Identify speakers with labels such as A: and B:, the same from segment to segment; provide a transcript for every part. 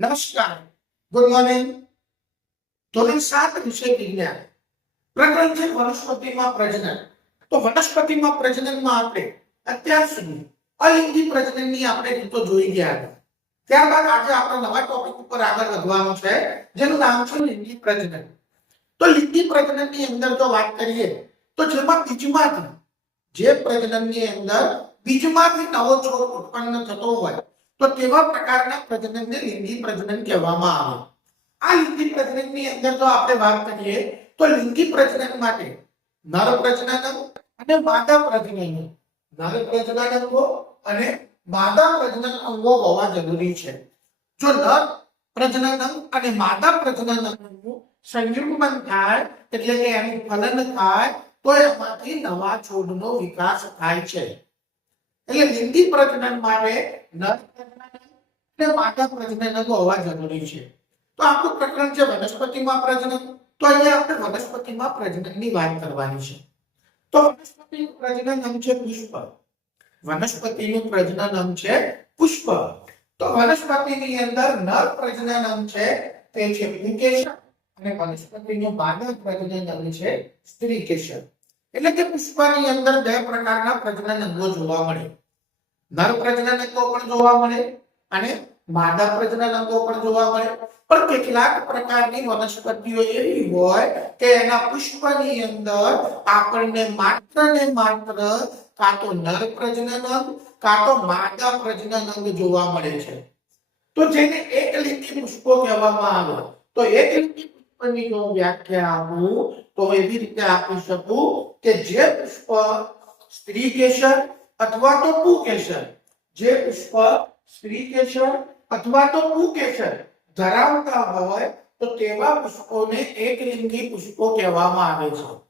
A: નમસ્કાર good morning ધોરણ સાત વિષય વિજ્ઞાન પ્રકરણ છે વનસ્પતિમાં પ્રજનન તો વનસ્પતિમાં પ્રજનનમાં આપણે અત્યાર સુધી અલિંગી પ્રજનનની આપણે રીતો જોઈ ગયા હતા ત્યારબાદ આજે આપણે નવા ટોપિક ઉપર આગળ વધવાનું છે જેનું નામ છે લિંગી પ્રજનન તો લિંગી પ્રજનનની અંદર જો વાત કરીએ તો જેમાં બીજમાંથી જે પ્રજનનની અંદર બીજમાંથી નવો છોડ ઉત્પન્ન થતો હોય તો તેવા પ્રકારના પ્રજનનને લિંગી પ્રજનન કહેવામાં આવે? આ લિંગી પ્રજનનની અંદર જો આપણે વાત કરીએ, તો લિંગી પ્રજનન માટે નર પ્રજનન અને માદા પ્રજનન. નર પ્રજનન અંગો અને માદા પ્રજનન અંગો હોવા જરૂરી છે. જો નર પ્રજનન અંગ અને માદા પ્રજનન અંગનું સંયુગમન થાય, એટલે કે એનું ફલન થાય, તો એમાંથી નવા છોડનો વિકાસ થાય છે. એટલે લિંગી પ્રજનન માટે નર પ્રજનન અને માદા પ્રજનન અંગો હોવા જરૂરી છે. તો આપણું પ્રકરણ છે વનસ્પતિમાં પ્રજનન. તો અહીંયા આપણે વનસ્પતિમાં પ્રજનનની વાત કરવાની છે. તો વનસ્પતિનું પ્રજનન અંગ છે પુષ્પ. વનસ્પતિનું પ્રજનન અંગ છે પુષ્પ. તો વનસ્પતિની અંદર નર પ્રજનન અંગ છે તે છે પુંકેશર અને વનસ્પતિનું માદા પ્રજનન અંગ છે સ્ત્રી કેશક એટલે કે પુષ્પની અંદર બે પ્રકારના પ્રજનન અંગો જોવા મળે. નર પ્રજનન અંગો પણ જોવા મળે અને માદા પ્રજનન અંગો પણ જોવા મળે. પણ કેટલાક પ્રકારની વનસ્પતિઓ એવી હોય કે એના પુષ્પની અંદર આપણને માત્ર ને માત્ર કાં તો નર પ્રજનન અંગ, કાં તો માદા પ્રજનન અંગ જોવા મળે છે. તો જેને એકલિંગી પુષ્પો કહેવામાં આવે. તો એક લીટી પુષ્પની જો વ્યાખ્યા આપું, તો એવી રીતે આપી શકું કે જે પુષ્પ સ્ત્રી કેસર અથવા તો પુકેસર. જે પુષ્પ સ્ત્રી કેસર અથવા તો પુકેસર. ધરાવતા હોય તો તેવા પુષ્પોને એકલિંગી પુષ્પો કહેવામાં આવે છે.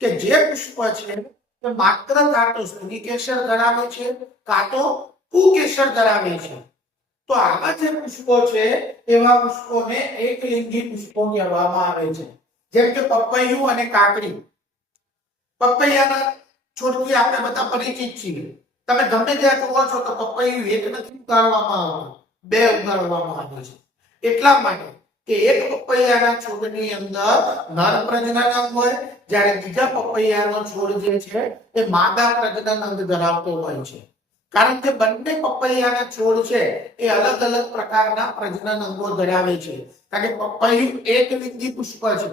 A: કે જે પુષ્પ છે તે માત્ર કાં તો કેસર ધરાવે છે, કાં તો પુકેસર ધરાવે છે. તો આવા જે પુષ્પો છે, એવા પુષ્પોને એકલિંગી પુષ્પો કહેવામાં આવે છે. જેમ કે પપૈયું અને કાકડી. પપૈયાના છોડથી આપણે બધા પરિચિત છીએ. તમે ગમે ત્યાં જુઓ છો તો પપૈયું એક નથી ઉગાડવામાં આવતું. બે ઉગાડવામાં આવ્યો છે. એટલા માટે કે એક પપૈયાના છોડની અંદર નર પ્રજનન હોય, જ્યારે બીજા પપૈયાનો છોડ જે છે, એ માદા પ્રજનન અંગ ધરાવતો હોય છે. કારણ કે બંને પપૈયાના છોડ છે, એ અલગ અલગ પ્રકારના પ્રજનન અંગો ધરાવે છે. કારણ કે પપૈયું એક લિંગી પુષ્પ છે.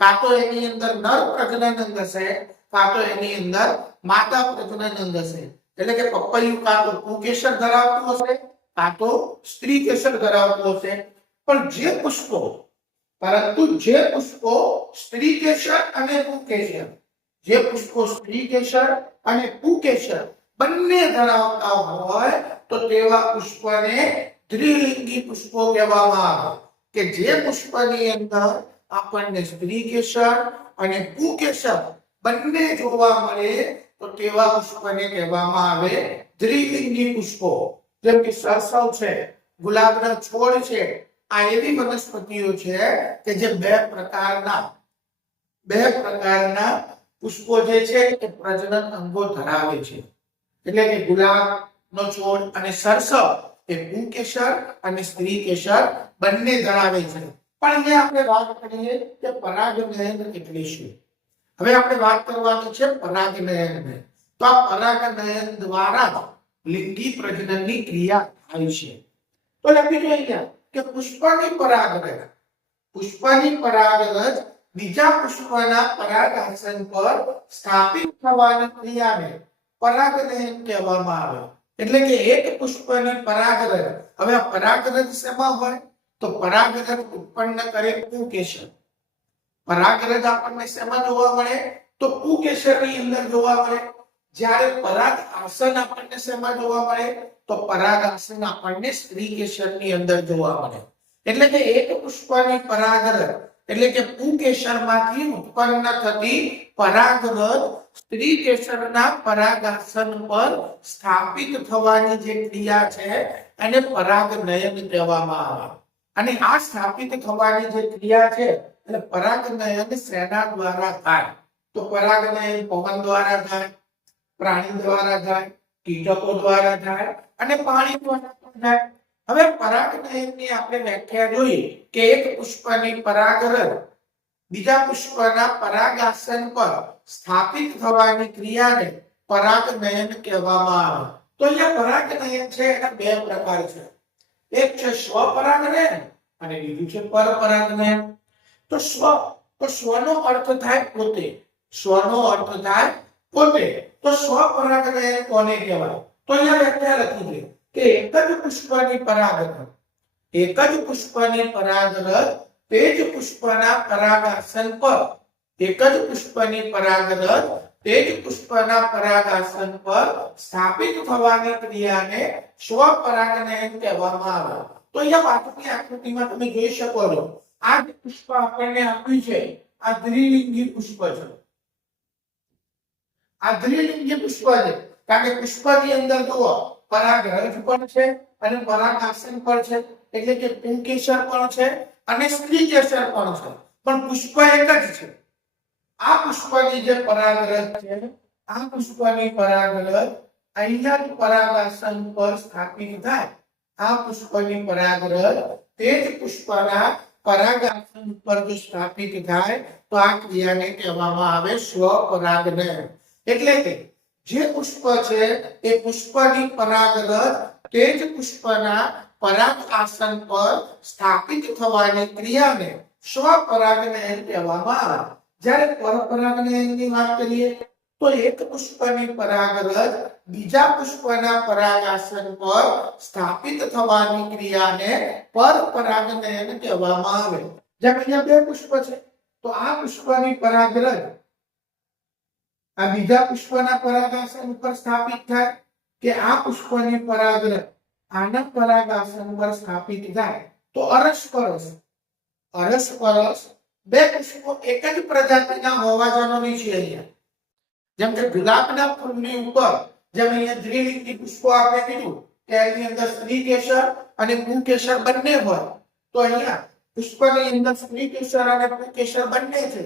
A: કાં તો એની અંદર નર પ્રજનન અંગ હશે, કાં તો એની અંદર માદા પ્રજનન અંગ હશે. એટલે કે પપૈયું કાં તો પુકેસર ધરાવતું હશે કાં તો સ્ત્રી કેસર ધરાવતો હશે પણ જે પુષ્પો, પરંતુ જે પુષ્પો સ્ત્રી કેસર અને કુકેસર જે પુષ્પો સ્ત્રી કેસર અને કુકેસર બંને ધરાવતા હોય, તો તેવા પુષ્પને દ્વિલિંગી પુષ્પો કહેવામાં આવે. કે જે પુષ્પની અંદર આપણને સ્ત્રી કેસર અને કુકેસર બંને જોવા મળે, તો તેવા પુષ્પને કહેવામાં આવે દ્વિલિંગી પુષ્પો. જેમ કે સરસવ છે ગુલાબના છોડ છે આ એવી વનસ્પતિઓ છે કે જે બે પ્રકારના બે પ્રકારના પુષ્પો જે છે એ પ્રજનન અંગો ધરાવે છે એટલે કે ગુલાબનો છોડ અને સરસવ એ પુંકેસર અને સ્ત્રી કેસર બંને ધરાવે છે પણ અહીંયા આપણે વાત કરીએ કે પરાગનયન એટલે શું હવે આપણે વાત કરવાની છે પરાગનયનની તો આ પરાગનયન દ્વારા જ લિંગી પ્રજનનની ક્રિયા થાય છે. તો લખી દો અહીંયા કે પુષ્પની પરાગરજ. પુષ્પની પરાગરજ બીજા પુષ્પના પરાગાસન પર સ્થાપિત થવાની ક્રિયાને પરાગનયન કહેવામાં આવે. એટલે કે એક પુષ્પની પરાગરજ. હવે આ પરાગરજ શેમાં હોય? તો પરાગરજ ઉત્પન્ન કરે પુકેસર પરાગરજ આપણને શેમાં જોવા મળે? તો પુકેસરની અંદર જોવા મળે. જ્યારે પરાગ આસન આપણને શેમાં જોવા મળે? તો પરાગ આસન આપણને સ્ત્રી કેસરની અંદર જોવા મળે. એટલે કે એક પુષ્પની પરાગરજ એટલે કે પુકેસરમાંથી ઉત્પન્ન થતી પરાગરજ સ્ત્રી કેસરના પરાગાસન પર સ્થાપિત થવાની જે ક્રિયા છે, એને પરાગ નયન કહેવામાં આવે. અને આ સ્થાપિત થવાની જે ક્રિયા છે એટલે પરાગ નયન શેના દ્વારા થાય. તો પરાગ નયન પવન દ્વારા થાય. પ્રાણી દ્વારા થાય કીટકો દ્વારા થાય અને પાણી દ્વારા પણ થાય હવે પરાગનયનની આપણે વ્યાખ્યા જોઈ કે એક પુષ્પની પરાગરજ બીજા પુષ્પના પરાગાસન પર સ્થાપિત થવાની ક્રિયાને પરાગનયન કહેવામાં આવે તો અહીંયા પરાગનયન છે એના બે પ્રકાર છે એક છે સ્વપરાગનયન અને બીજું છે પરપરાગનયન તો સ્વ તો સ્વનો અર્થ થાય પોતે સ્વનો અર્થ થાય પોતે તો સ્વપરાગનયન કોને કહેવાય તો અહીંયા વ્યાખ્યા લખી છે કે એક જ પુષ્પની પરાગરજ એક જ પુષ્પની પરાગરજ તે જ પુષ્પના પરાગાસન પર એક જ પુષ્પની પરાગરજ તે જ પુષ્પના પરાગાસન પર સ્થાપિત થવાની ક્રિયાને સ્વપરાગનયન કહેવામાં આવે તો અહીંયા પાછળની આકૃતિમાં તમે જોઈ શકો છો આ જે પુષ્પ આપણને આપ્યું છે આ દ્વિલિંગી પુષ્પ છે આ જે પુષ્પ છે કારણ કે પુષ્પની અંદર જુઓ પરાગરજ પણ છે અને પરાગાસન પણ છે, એટલે કે પુંકેસર પણ છે અને સ્ત્રી કેસર પણ છે. પણ પુષ્પ એક જ છે. આ પુષ્પની જે પરાગરજ છે, આ પુષ્પની પરાગરજ અહીંયા જ પરાગાસન પર સ્થાપિત થાય. આ પુષ્પની પરાગરજ તે જ પુષ્પના પરાગાસન પર જો સ્થાપિત થાય. તો આ ક્રિયાને કહેવામાં આવે સ્વ સ્વપરાગનયન એટલે કે જે પુષ્પ છે એ પુષ્પની પરાગરજ તે જ પુષ્પના પરાગ આસન પર સ્થાપિત થવાની ક્રિયાને સ્વપરાગનયન કહેવામાં આવે જ્યારે પરપરાગનયનની વાત કરીએ તો એક પુષ્પની પરાગરજ બીજા પુષ્પના પરાગાસન પર સ્થાપિત થવાની ક્રિયાને પરપરાગનયન કહેવામાં આવે જેમ અહીંયા બે પુષ્પ છે તો આ પુષ્પની પરાગરજ આ બીજા પુષ્પના પરાગાસન ઉપર સ્થાપિત થાય કે આ પુષ્પની પરાગરજ આના પરાગાસન પર સ્થાપિત થાય તો અરસપરસ અરસપરસ બે પુષ્પો એક જ પ્રજાતિના હોવા જરૂરી છે અહીંયા જેમ કે ગુલાબના ફૂલની ઉપર જેમ અહીંયા દ્વિલિંગી પુષ્પો આપણે કીધું કે એની અંદર સ્ત્રી કેસર અને પુંકેસર બંને હોય તો અહીંયા પુષ્પની અંદર સ્ત્રી કેસર અને પુંકેસર બંને છે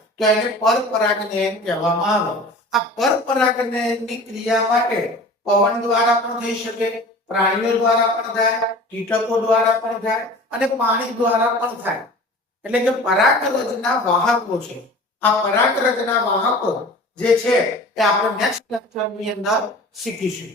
A: તો એને પરપરાગનયન કહેવામાં આવે. આ પરપરાગનયનની ક્રિયા માટે પવન દ્વારા પણ થઈ શકે, પ્રાણીઓ દ્વારા પણ થાય, કીટકો દ્વારા પણ થાય અને પાણી દ્વારા પણ થાય. એટલે કે પરાગરજના વાહકો છે. આ પરાગરજના વાહકો જે છે એ આપણે નેક્સ્ટ લેક્ચરની અંદર શીખીશું.